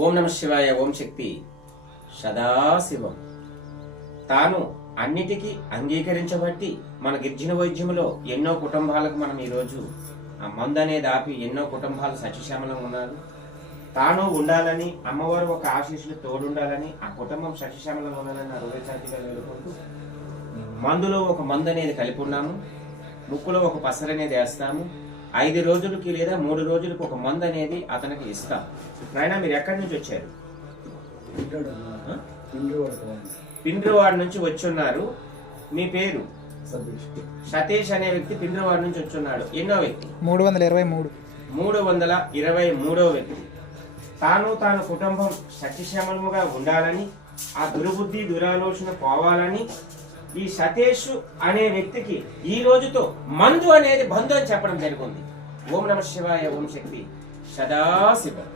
ఓం నమ శివాయ. ఓం శక్తి సదాశివం. తాను అన్నిటికీ అంగీకరించబట్టి మన గిరిజన వైద్యములో ఎన్నో కుటుంబాలకు మనం ఈరోజు ఆ మందు అనేది ఆపి ఎన్నో కుటుంబాలు సస్యశ్యామలంగా ఉన్నారు. తాను ఉండాలని అమ్మవారు ఒక ఆశీస్సులు తోడుండాలని ఆ కుటుంబం సస్యశ్యామలంగా ఉండాలని హృదయశాంతిగా వేడుకుంటూ మందులో ఒక మందు అనేది కలిపి ఉన్నాము. ముక్కులో ఒక పసరు అనేది వేస్తాము. 5 రోజులకి లేదా 3 రోజులకు ఒక మందు అనేది అతనికి ఇస్తాం. నాయన మీరు ఎక్కడి నుంచి వచ్చారు? పిండ్రవాడ నుంచి వచ్చున్నారు. మీ పేరు? సతీష్ అనే వ్యక్తి పిండ్రవాడ నుంచి వచ్చున్నాడు. ఎన్నో వ్యక్తి? 323వ వ్యక్తి. తాను కుటుంబం సత్యశ్యామలముగా ఉండాలని, ఆ దుర్బుద్ధి దురాలోచన పోవాలని ఈ సతీష్ అనే వ్యక్తికి ఈ రోజుతో మందు అనేది బంధు అని చెప్పడం జరిగింది. ఓం నమ శివాయ. ఓం శక్తి సదాశివం.